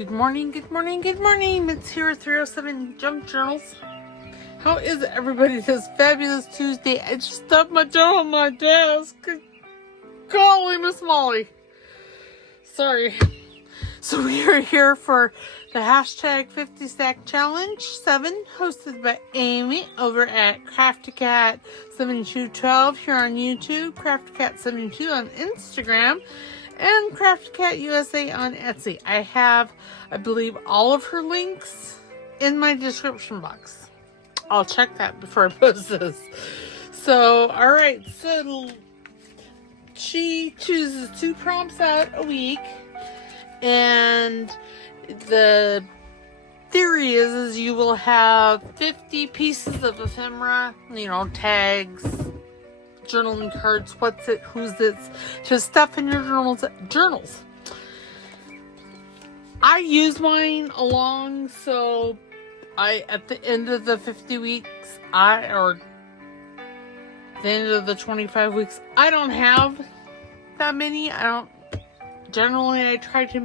Good morning, good morning, good morning. It's here at 307 Junk Journals. How is everybody this fabulous Tuesday? I just stubbed my toe on my desk. Golly, Miss Molly. Sorry. So we are here for the hashtag 50 Stack Challenge 7, hosted by Amy over at Crafty Cat 7212 here on YouTube, Crafty Cat 72 on Instagram, and Crafty Cat USA on Etsy. I have, I believe, all of her links in my description box. I'll check that before I post this. So, alright, so she chooses 2 prompts out a week, and the theory is you will have 50 pieces of ephemera, tags, journaling cards, what's it, who's it, to stuff in your journals. I use mine along, so at the end of the 50 weeks, or the end of the 25 weeks, I don't have that many. Generally, I try to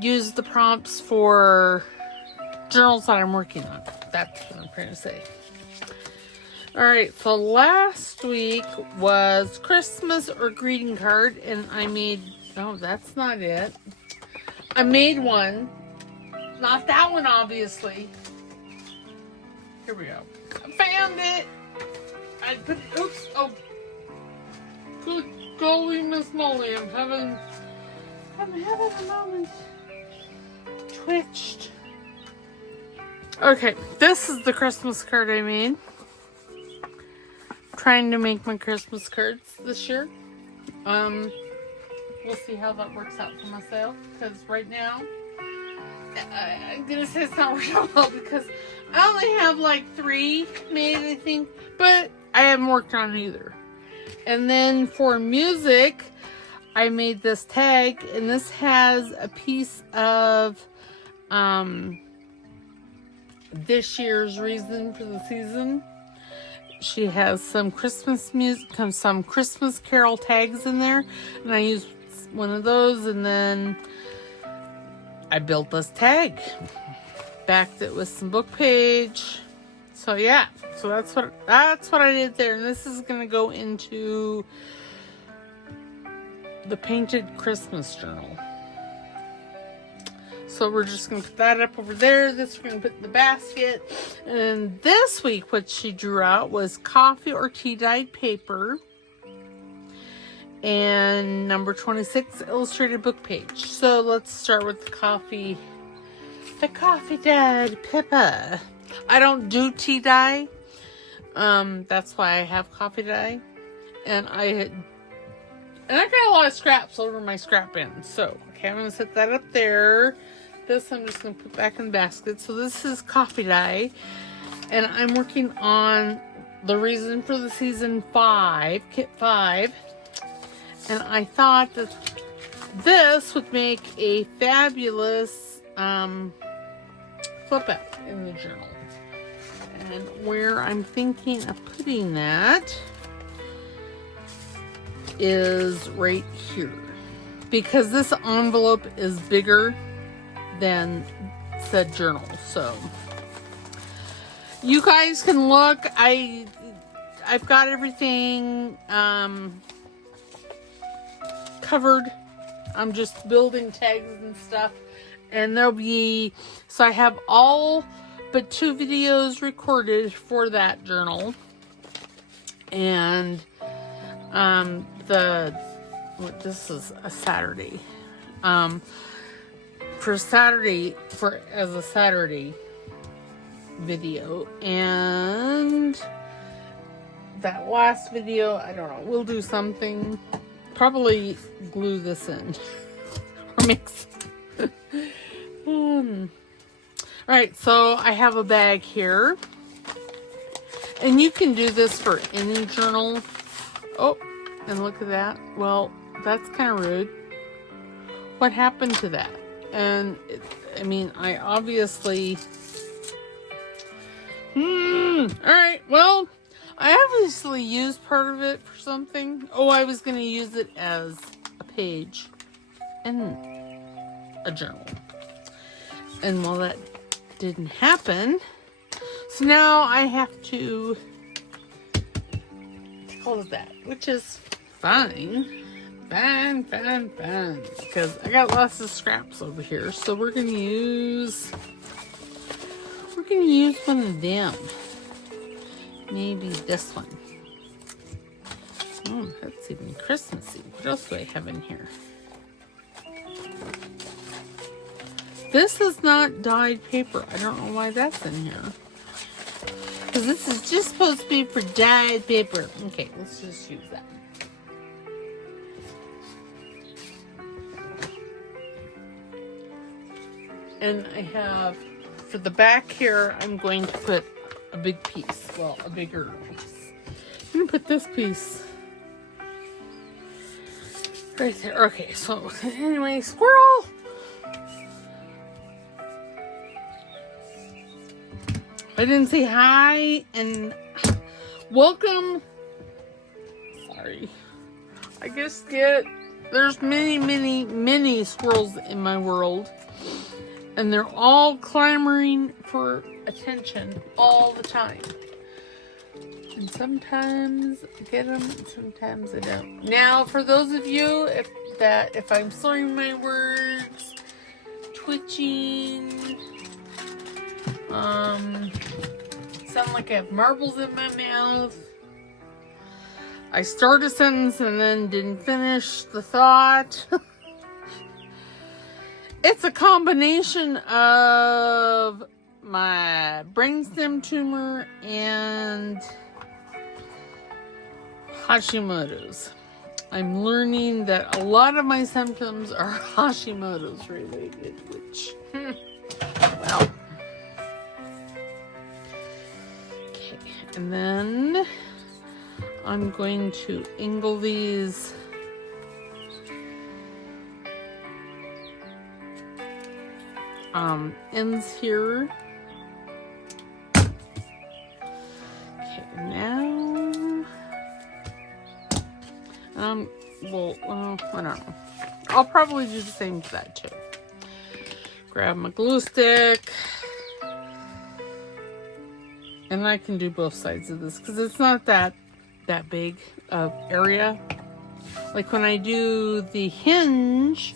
use the prompts for journals that I'm working on. That's what I'm trying to say. Alright, so last week was Christmas or greeting card, and I made, no, that's not it. I made one. Not that one, obviously. Here we go. I found it. Oops, oh. Good golly, Miss Molly, I'm having a moment. Twitched. Okay, this is the Christmas card I made. Trying to make my Christmas cards this year. We'll see how that works out for myself, because right now, I'm gonna say it's not working out well because I only have like 3 made, I think, but I haven't worked on either. And then for music, I made this tag, and this has a piece of this year's reason for the season. She has some Christmas music, some Christmas carol tags in there, and I used one of those, and then I built this tag, backed it with some book page. So yeah, so that's what I did there, and this is gonna go into the painted Christmas journal. So we're just going to put that up over there. This we're going to put in the basket. And this week what she drew out was coffee or tea dyed paper. And number 26, illustrated book page. So let's start with the coffee dyed paper. I don't do tea dye. That's why I have coffee dye. And I got a lot of scraps over my scrap bin. So, okay, I'm going to set that up there. This I'm just going to put back in the basket. So this is coffee dye. And I'm working on the reason for the season 5, kit 5. And I thought that this would make a fabulous flip out in the journal. And where I'm thinking of putting that is right here, because this envelope is bigger than said journal. So you guys can look. I've got everything covered. I'm just building tags and stuff, and there'll be, so I have all but 2 videos recorded for that journal. And this is a Saturday. As a Saturday video, and that last video, I don't know, we'll do something, probably glue this in or mix. Alright, so I have a bag here, and you can do this for any journal. Oh, and look at that. Well, that's kind of rude. What happened to that? And I obviously alright, well, I obviously used part of it for something. Oh, I was going to use it as a page. And a journal. And while that didn't happen, so now I have to close that, which is fine. Fine. Because I got lots of scraps over here. So we're gonna use one of them. Maybe this one. Oh, that's even Christmassy. What else do I have in here? This is not dyed paper. I don't know why that's in here. Because this is just supposed to be for dyed paper. Okay, let's just use that. And I have, for the back here, I'm going to put a big piece. Well, a bigger piece. I'm going to put this piece right there. Okay, so anyway, squirrel! I didn't say hi and welcome. Sorry. I guess there's many squirrels in my world. And they're all clamoring for attention all the time. And sometimes I get them, and sometimes I don't. Now, for those of you if I'm slurring my words, twitching, sound like I have marbles in my mouth. I start a sentence and then didn't finish the thought. It's a combination of my brainstem tumor and Hashimoto's. I'm learning that a lot of my symptoms are Hashimoto's related, which, well. Okay, and then I'm going to angle these ends here. Okay, now well, I don't know. I'll probably do the same for that too. Grab my glue stick, and I can do both sides of this because it's not that big of area. Like when I do the hinge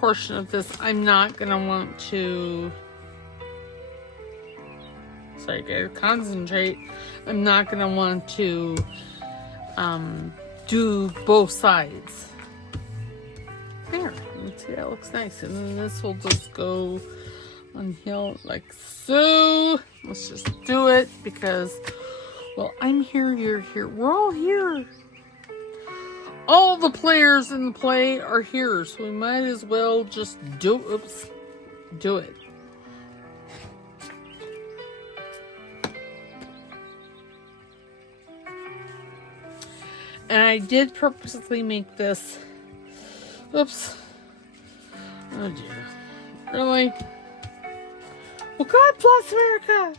portion of this, I'm not gonna want to, sorry guys, concentrate. I'm not gonna want to do both sides. There, let's see, that looks nice. And then this will just go on here like so. Let's just do it because, well, I'm here, you're here, we're all here. All the players in the play are here, so we might as well just do it. And I did purposely make this. Oops. Oh dear. Really? Well, God bless America!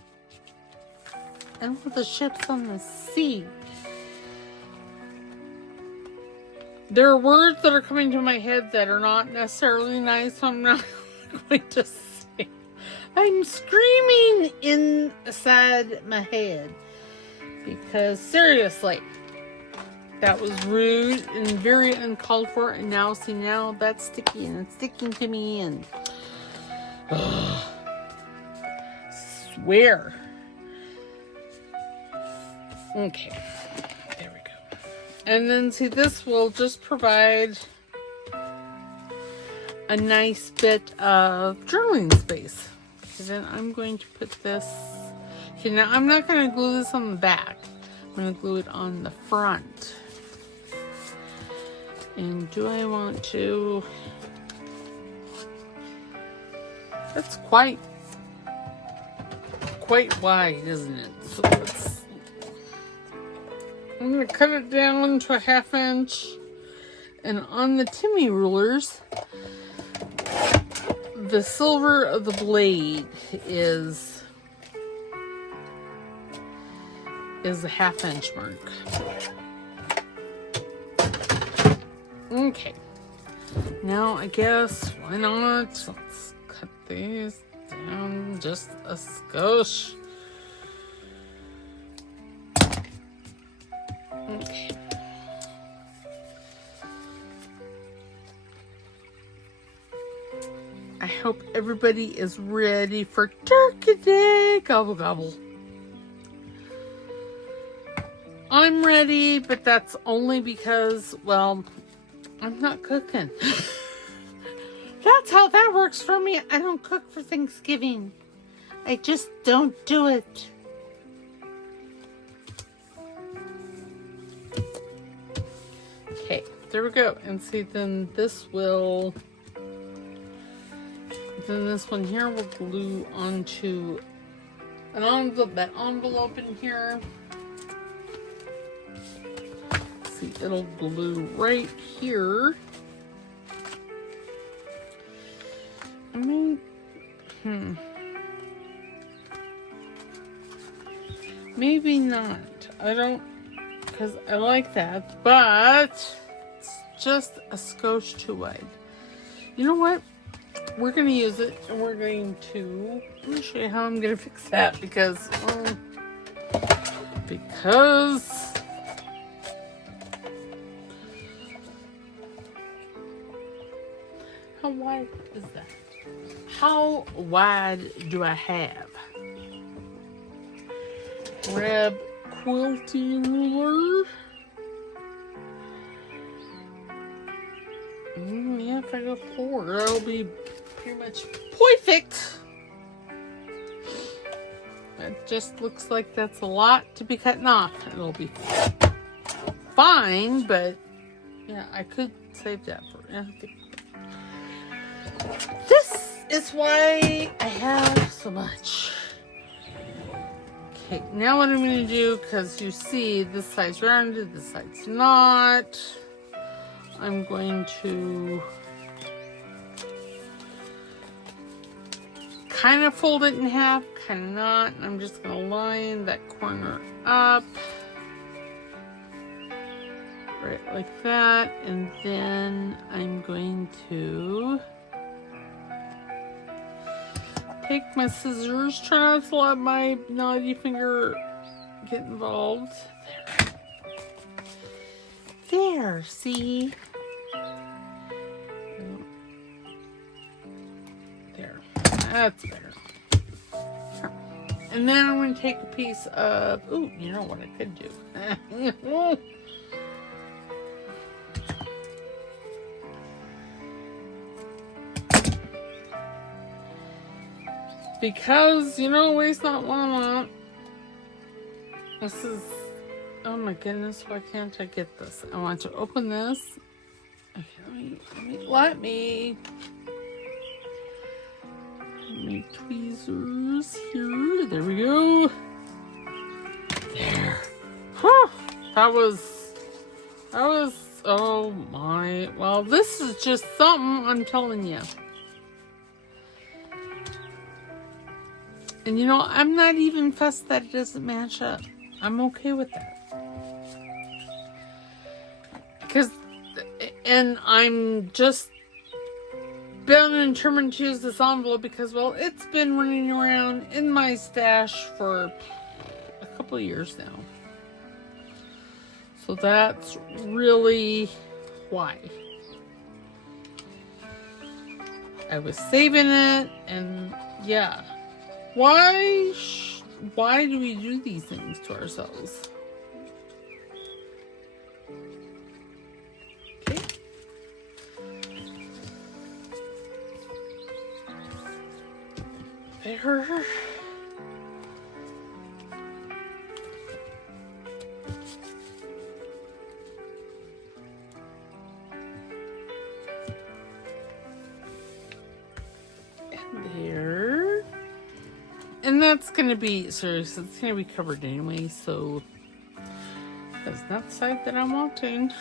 And all the ships on the sea. There are words that are coming to my head that are not necessarily nice, so I'm not going to say. I'm screaming inside my head. Because, seriously, that was rude and very uncalled for. And now, see, now that's sticky and it's sticking to me. And swear. Okay. And then, see, this will just provide a nice bit of journaling space. So then I'm going to put this. Okay, now I'm not going to glue this on the back. I'm going to glue it on the front. And do I want to? That's quite wide, isn't it? So let's. I'm going to cut it down to a 1/2 inch. And on the Timmy rulers, the silver of the blade is a 1/2 inch mark. Okay. Now, I guess, why not? Let's cut these down just a skosh. Okay. I hope everybody is ready for Turkey Day. Gobble, gobble. I'm ready, but that's only because, well, I'm not cooking. That's how that works for me. I don't cook for Thanksgiving. I just don't do it. Okay, there we go. And see, then this will... Then this one here will glue onto that envelope in here. See, it'll glue right here. I mean, maybe not. I don't, because I like that, but it's just a skosh too wide. You know what? We're going to use it, and we're going to, let me show you how I'm going to fix that, because how wide is that? How wide do I have? Grab quilty ruler. Yeah, if I go 4, that'll be pretty much perfect. It just looks like that's a lot to be cutting off. It'll be fine, but yeah, I could save that for. Yeah, this is why I have so much. Okay, now what I'm going to do, because you see this side's rounded, this side's not. I'm going to kind of fold it in half, kind of not. And I'm just going to line that corner up. Right like that. And then I'm going to take my scissors, try not to let my naughty finger get involved. There, see? There, that's better. And then I'm going to take a piece of, ooh, you know what I could do. Because, you know, waste not, want not. This is, oh my goodness, why can't I get this? I want to open this. Okay, let me tweezers here. There we go. There. Whew. That was, oh my. Well, this is just something, I'm telling you. And you know, I'm not even fussed that it doesn't match up. I'm okay with that. Because, and I'm just bound and determined to use this envelope because, well, it's been running around in my stash for a couple of years now. So that's really why. I was saving it, and yeah. Why do we do these things to ourselves? Okay. There. And there. And that's going to be, seriously, it's going to be covered anyway, so that's not the side that I'm wanting.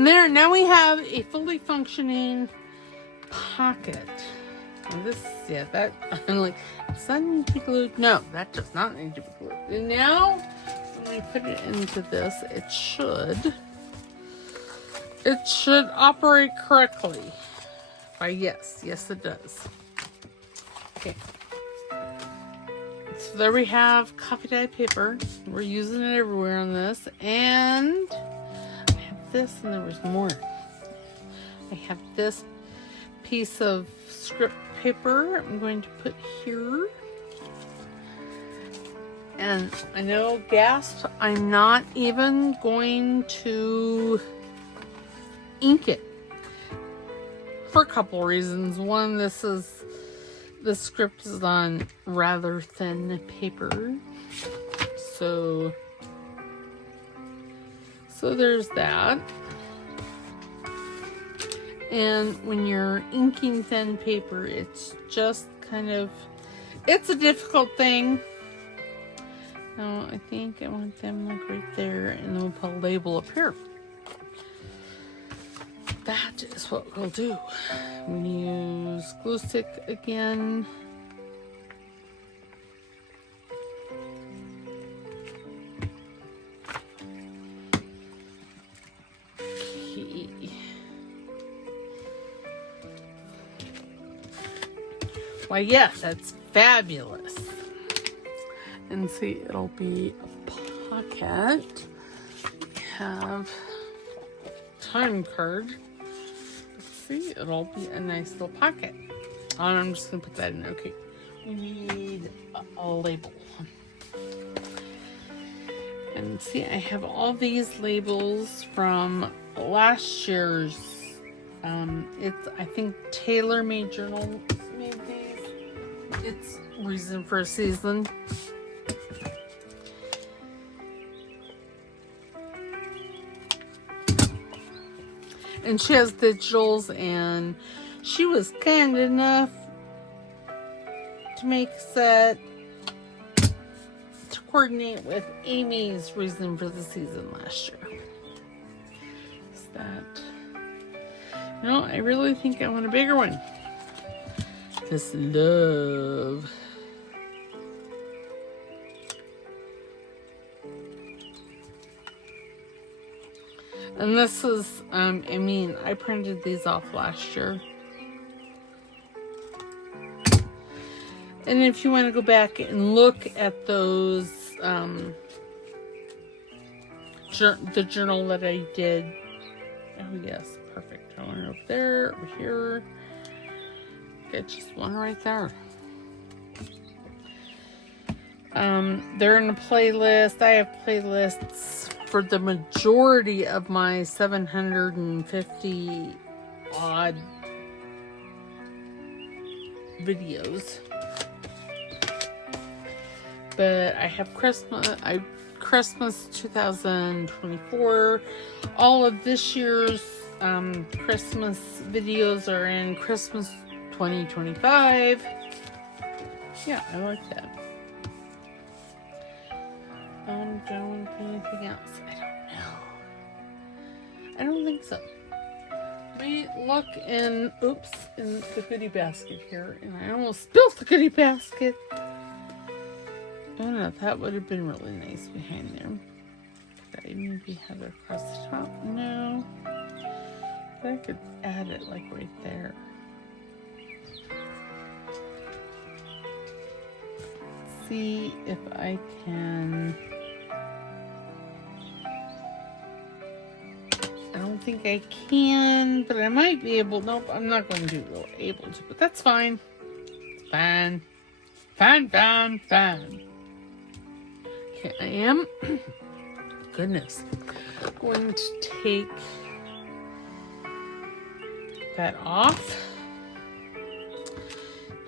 And there, now we have a fully functioning pocket. And this, yeah, that, I'm like, does that need to be glued? No, that does not need to be glued. And now, when we put it into this, it should operate correctly. Why, yes, it does. Okay. So there we have coffee dyed paper. We're using it everywhere on this. And I have this, and there was more. I have this piece of script paper I'm going to put here. And I know, gasp, I'm not even going to ink it. For a couple reasons. One, the script is on rather thin paper. So there's that. And when you're inking thin paper, it's just kind of, it's a difficult thing. Now, I think I want them like right there, and then we'll put a label up here. That is what we'll do. We use glue stick again. Okay. Why, yes, that's fabulous. And see, it'll be a pocket. We have time card. See, it'll be a nice little pocket. I'm just gonna put that in. Okay, we need a label. And see, I have all these labels from last year's. It's, I think, Taylor Made Journal made these. It's Reason for a Season. And she has digitals, and she was kind enough to make a set to coordinate with Amy's Reason for the Season last year. Is that? No, I really think I want a bigger one. This love. And this is, I mean, I printed these off last year. And if you want to go back and look at those, the journal that I did. Oh, yes, perfect. I want it over there, over here. Get just one right there. They're in a playlist. I have playlists for the majority of my 750 odd videos. But I have Christmas 2024. All of this year's Christmas videos are in Christmas 2025. Yeah, I like that. Don't do anything else. I don't know. I don't think so. Let me look in the goodie basket here, and I almost spilled the goodie basket. I don't know, that would have been really nice behind there. Could I maybe have it across the top? No. But I could add it like right there. See if I can. I don't think I can, but I might be able. Nope, I'm not going to be able to, but that's fine. Fine. Okay, I am. Goodness. Going to take that off.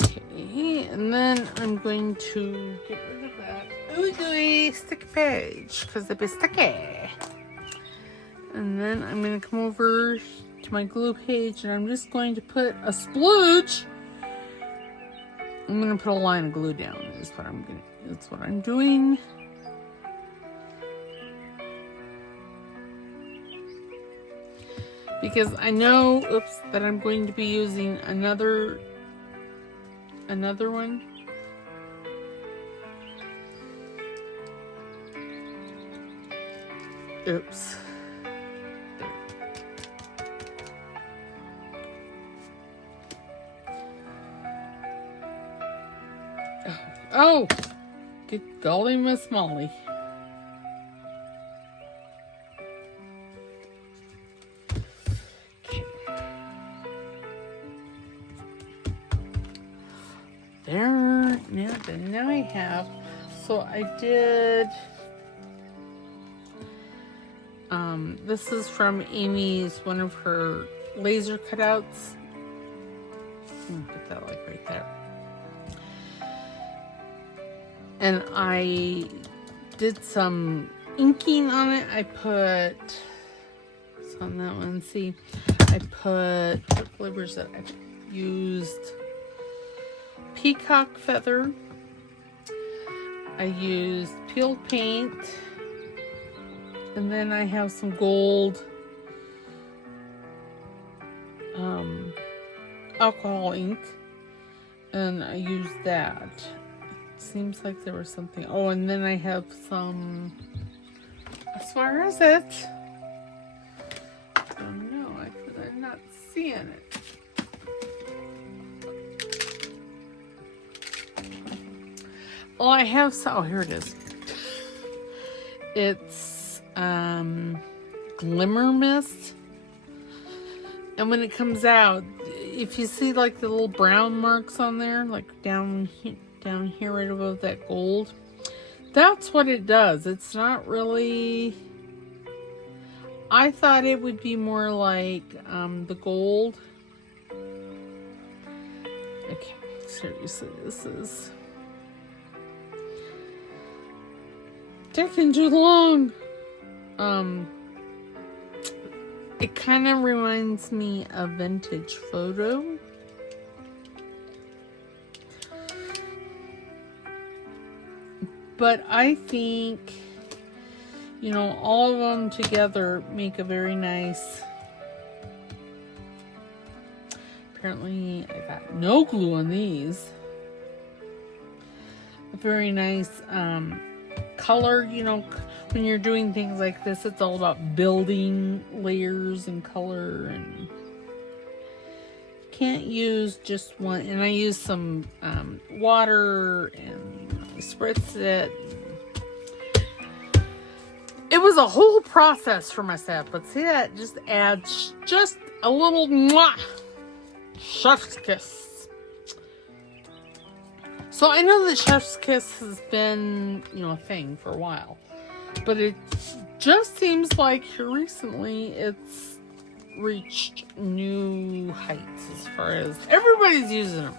Okay, and then I'm going to get rid of that ooey sticky page because it'd be sticky. And then I'm going to come over to my glue page, and I'm just going to put a splooge. I'm going to put a line of glue down. That's what I'm doing. because I know, oops, that I'm going to be using another one. Oops. Oh, good golly, Miss Molly. Okay. There, now I have. So I did. This is from Amy's, one of her laser cutouts. Put that like right there. And I did some inking on it. I put, so on that one, see, I put, what flavors that I used? Peacock feather. I used peeled paint. And then I have some gold alcohol ink. And I used that. Seems like there was something. Oh, and then I have some. As far as it, oh no, I'm not seeing it. Oh, I have some. Oh, here it is. It's glimmer mist, and when it comes out, if you see like the little brown marks on there, like down here right above that gold, that's what it does. It's not really, I thought it would be more like the gold. Okay, seriously, this is taking too long. It kind of reminds me of vintage photo. But I think, you know, all of them together make a very nice. Apparently, I got no glue on these. A very nice color. You know, when you're doing things like this, it's all about building layers and color, and can't use just one. And I used some water and spritz it. It was a whole process for my set, but see, that just adds just a little mwah, chef's kiss. So I know that chef's kiss has been, you know, a thing for a while, but it just seems like here recently it's reached new heights as far as everybody's using them.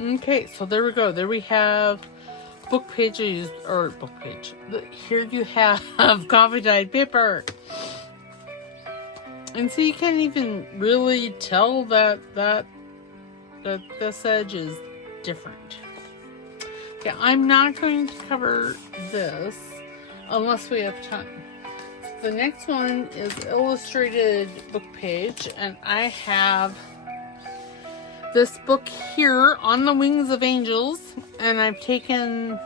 Okay, so there we go. There we have book pages, or book page. Here you have coffee dyed paper. And so you can't even really tell that this edge is different. Okay, I'm not going to cover this unless we have time. So the next one is illustrated book page, and I have this book here, On the Wings of Angels, and I've taken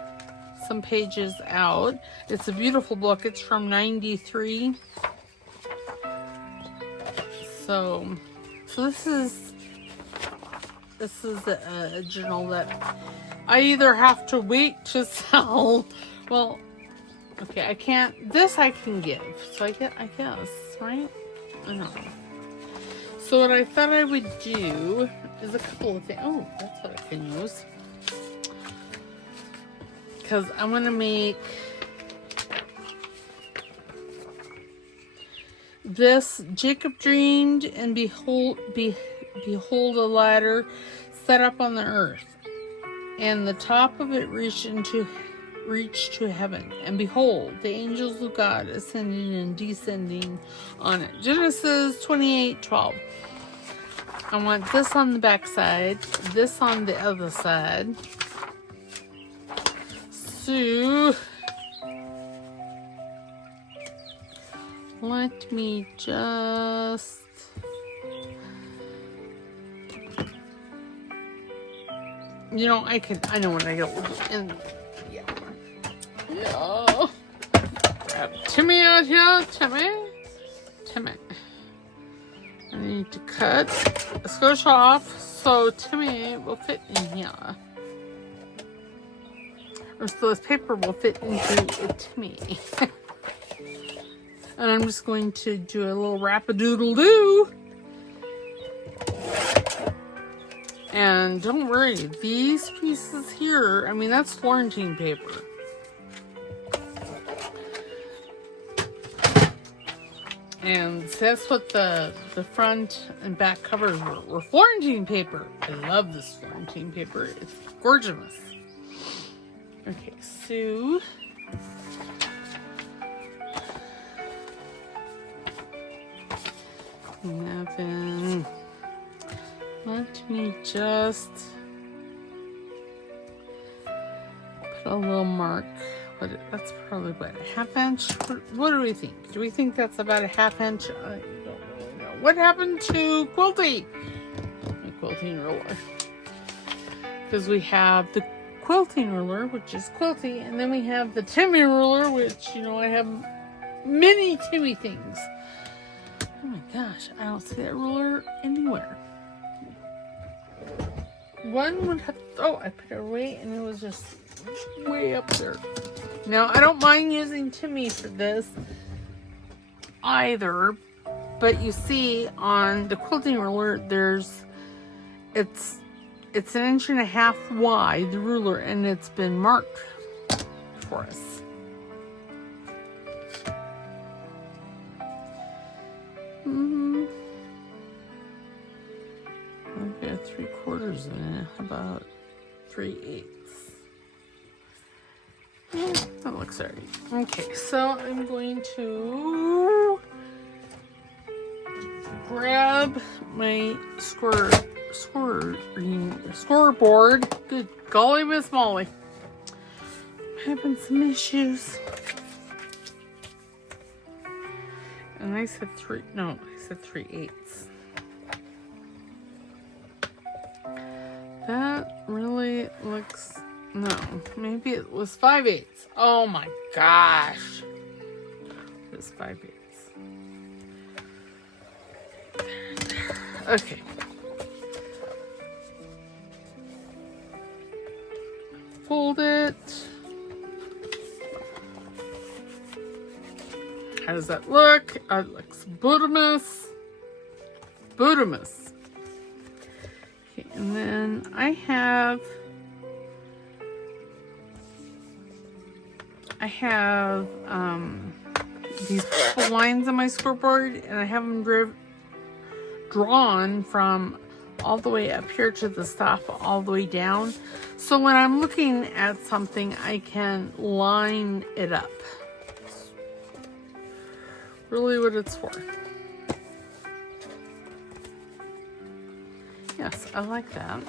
some pages out. It's a beautiful book. It's from '93. So this is a journal that I either have to wait to sell. Well, okay, I can't. This I can give. So I guess, right? I don't know. So what I thought I would do is a couple of things. Oh, that's what I can use. Because I'm going to make this. Jacob dreamed, and behold a ladder set up on the earth, and the top of it reached to heaven, and behold, the angels of God ascending and descending on it. Genesis 28:12. I want this on the back side, this on the other side. So Let me just... You know, I know when I get in. Yeah. Yeah. Grab Timmy out here. Timmy. I need to cut a scotch off so Timmy will fit in here. Or so this paper will fit into a Timmy. And I'm just going to do a little rap-a-doodle-doo. And don't worry, these pieces here, I mean, that's Florentine paper. And that's what the front and back covers were Florentine paper. I love this Florentine paper. It's gorgeous. Okay, so... Nevin, let me just put a little mark. That's probably what, a half inch? What do we think? Do we think that's about a half inch? I don't really know. What happened to Quilty? My quilting ruler. Because we have the quilting ruler, which is Quilty, and then we have the Timmy ruler, which, you know, I have many Timmy things. Oh my gosh, I don't see that ruler anywhere. One would have, oh, I put it away and it was just way up there. Now, I don't mind using Timmy for this either, but you see on the quilting ruler, it's 1.5 inches wide, the ruler, and it's been marked for us. Okay, 3/4 in it. How about 3/8? Yeah, that looks alright. Okay, so I'm going to grab my scoreboard. Good golly, Miss Molly. I'm having some issues. And I said 3/8. That really looks, no, maybe it was 5/8. Oh my gosh. It was 5/8. Okay. Fold it. How does that look? It looks bottomless. Bottomless. Okay, and then I have these purple lines on my scoreboard, and I have them drawn from all the way up here to the top, all the way down. So when I'm looking at something, I can line it up. Really what it's for. Yes, I like that.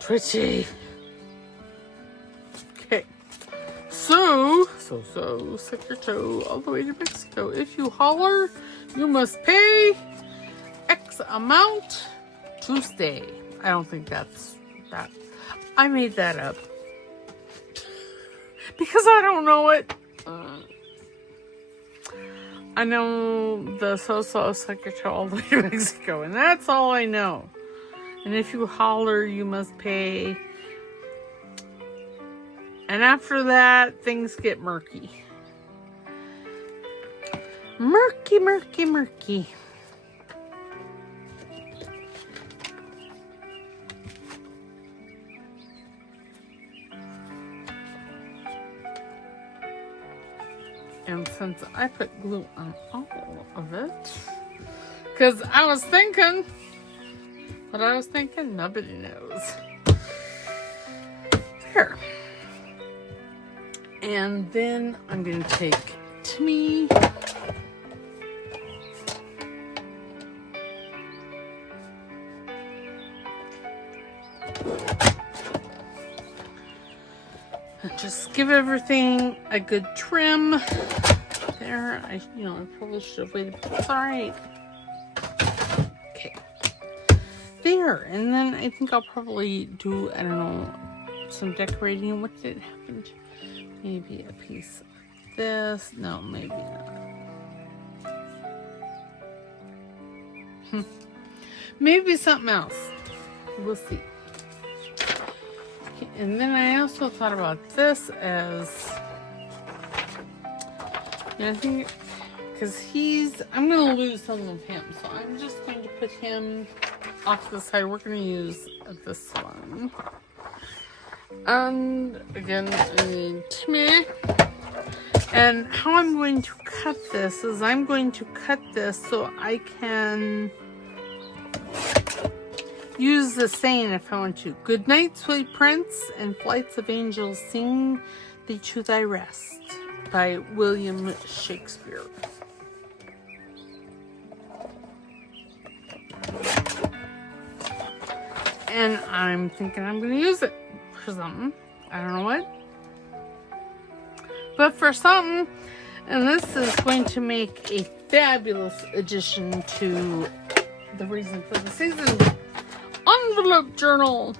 Pretty. Okay. So, stick your toe all the way to Mexico. If you holler, you must pay X amount to stay. I don't think that's that. I made that up. Because I don't know it. I know the stick your toe all the way to Mexico, and that's all I know. And if you holler, you must pay. And after that, things get murky. Murky, murky, murky. And since I put glue on all of it, because I was thinking, what I was thinking, nobody knows. There. And then I'm going to take Timmy. And just just give everything a good trim. There, I probably should have waited, but it's alright. Okay. There, and then I think I'll probably do, I don't know, some decorating. What did happen to? Maybe a piece of this. No, maybe not. Maybe something else. We'll see. Okay, and then I also thought about this as, I think, because I'm going to lose some of him, so I'm just going to put him off to the side. We're going to use this one. And again, I need me. And how I'm going to cut this is I'm going to cut this so I can use the saying if I want to. Good night, sweet prince, and flights of angels sing thee to thy rest, by William Shakespeare. And I'm thinking I'm going to use it for something. I don't know what. But for something. And this is going to make a fabulous addition to the reason for the season envelope journal.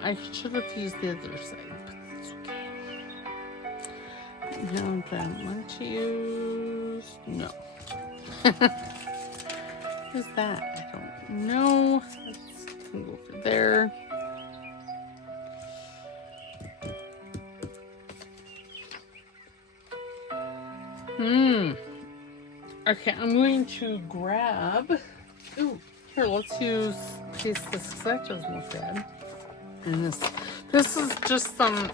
I should have used the other side, but it's okay. No, I don't want to use. No. What is that? I don't know. Let's go over there. Okay, I'm going to grab. Ooh, here, let's use paste this because that doesn't look bad. And this is just some.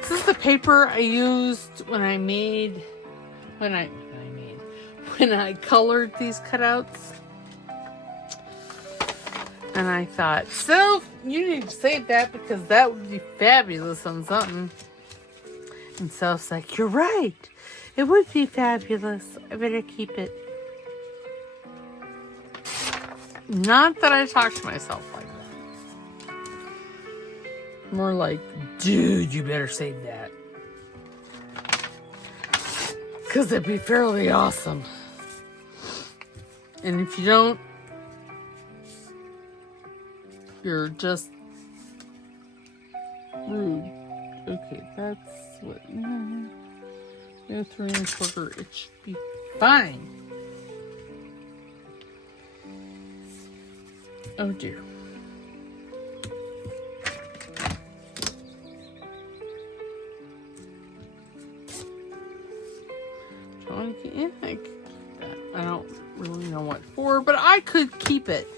This is the paper I used when I colored these cutouts. And I thought, Soph, you need to save that because that would be fabulous on something. And Soph's like, you're right. It would be fabulous. I better keep it. Not that I talk to myself like that. More like, dude, you better save that. Because it'd be fairly awesome. And if you don't, you're just rude. Okay, that's what. 3 1/4. It should be fine. Oh dear. I don't really know what for, but I could keep it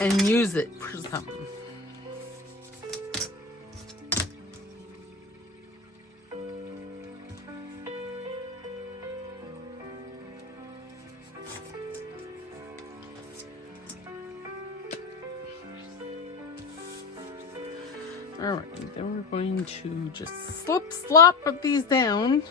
and use it for something. Alright, then we're going to just slop these down.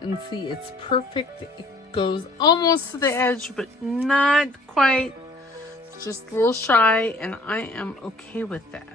And see, it's perfect. It goes almost to the edge, but not quite. It's just a little shy, and I am okay with that.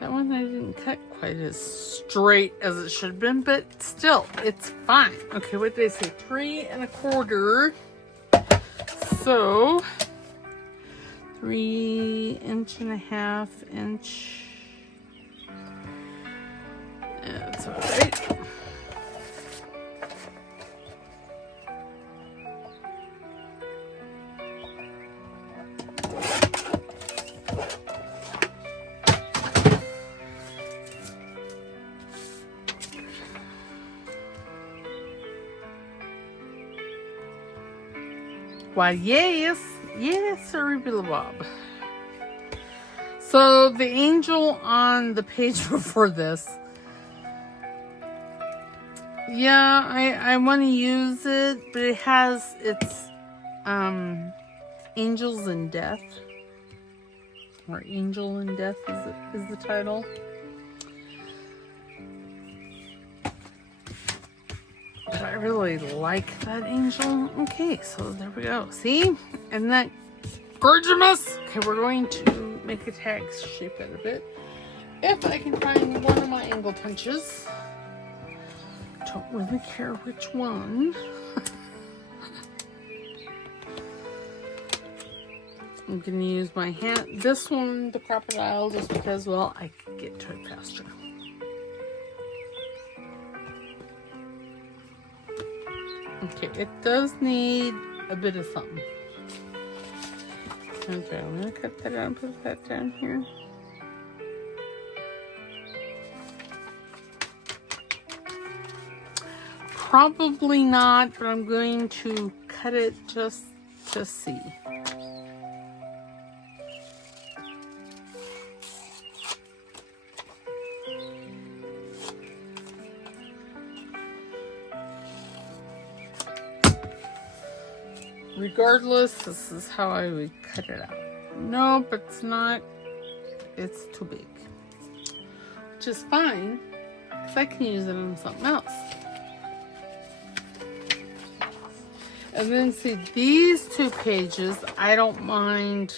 That one I didn't cut quite as straight as it should have been, but still, it's fine. Okay, what did I say? 3 1/4. So 3 1/2 inch. That's all right. Why, yes, yes, sir, Bob. So the angel on the page before this, yeah, I want to use it, but it has its Angels in Death, or Angel in Death is the title. But I really like that angel. Okay, so there we go. See? Isn't that gorgeous? Okay, we're going to make a tag shape out of it. If I can find one of my angle punches. Don't really care which one. I'm going to use my hand. This one, the crocodile, just because, well, I can get to it faster. Okay, it does need a bit of something. Okay, I'm going to cut that out and put that down here. Probably not, but I'm going to cut it just to see. Regardless, this is how I would cut it out. No, but it's not. It's too big. Which is fine, because I can use it on something else. And then see, these two pages, I don't mind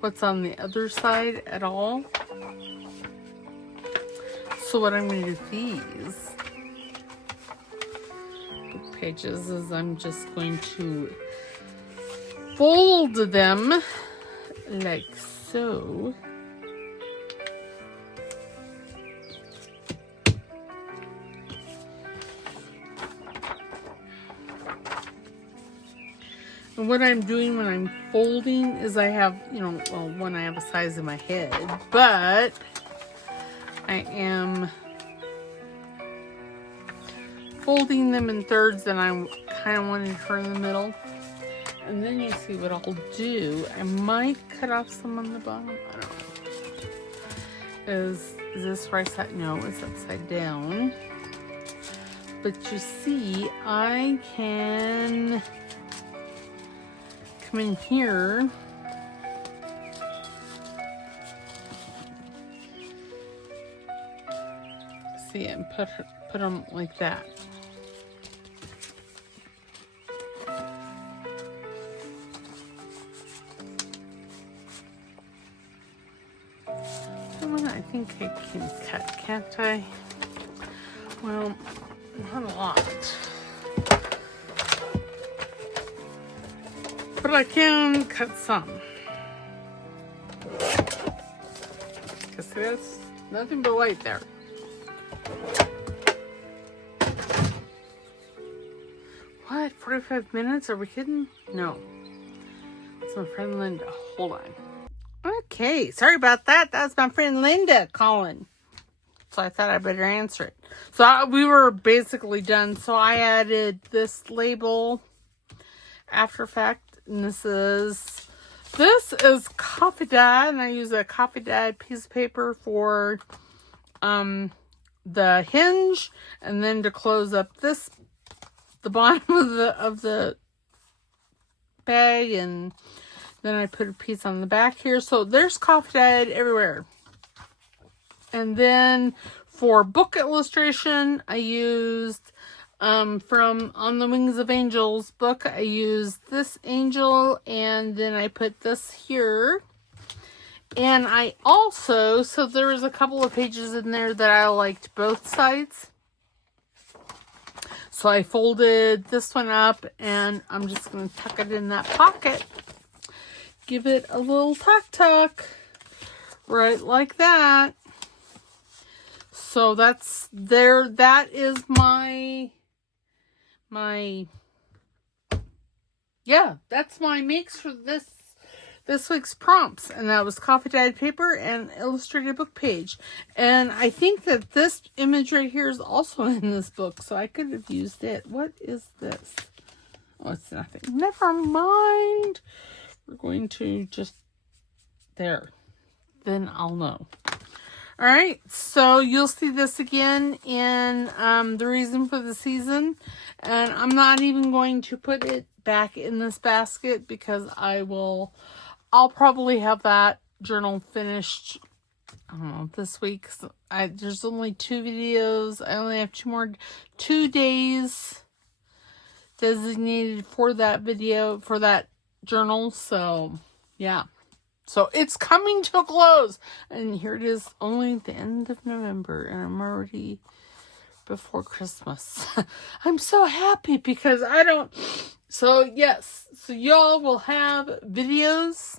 what's on the other side at all. So what I'm going to do with these pages is I'm just going to fold them like so. And what I'm doing when I'm folding is I have, well, one, I have a size in my head, but I am folding them in thirds, and I kind of want to turn the middle. And then you see what I'll do. I might cut off some on the bottom. I don't know. Is this right side? No, it's upside down. But you see, I can come in here. See, and put them like that. I think I can cut, can't I? Well, not a lot. But I can cut some. Because that's nothing but white there. What? 45 minutes? Are we kidding? No. It's my friend Linda. Hold on. Okay, sorry about that. That was my friend Linda calling. So I thought I better answer it. So we were basically done. So I added this label after fact. And this is coffee dye. And I use a coffee dyed piece of paper for the hinge. And then to close up the bottom of the bag. And then I put a piece on the back here. So there's coffee dyed everywhere. And then for book illustration, I used from On the Wings of Angels book, I used this angel, and then I put this here. And I also, so there was a couple of pages in there that I liked both sides. So I folded this one up, and I'm just going to tuck it in that pocket. Give it a little tuck, right like that. So that's there. That is that's my makes for this week's prompts. And that was coffee dyed paper and illustrated book page. And I think that this image right here is also in this book, so I could have used it. What is this? Oh, it's nothing. Never mind. We're going to just there. Then I'll know. All right, so you'll see this again in the reason for the season. And I'm not even going to put it back in this basket because I'll probably have that journal finished, I don't know, this week. So there's only 2 videos. I only have 2 days designated for that video, for that journal. So, yeah. So it's coming to a close. And here it is, only the end of November. And I'm already before Christmas. I'm so happy because I don't... So, yes. So, y'all will have videos.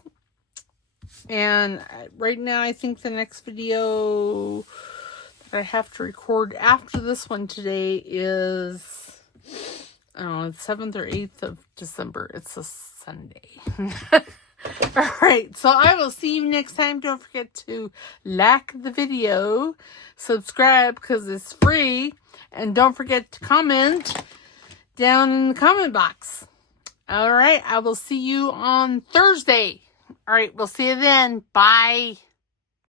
And right now, I think the next video that I have to record after this one today is... I don't know, the 7th or 8th of December. It's a Sunday. All right, so I will see you next time. Don't forget to like the video, subscribe because it's free, and don't forget to comment down in the comment box. All right, I will see you on Thursday. All right, we'll see you then. Bye.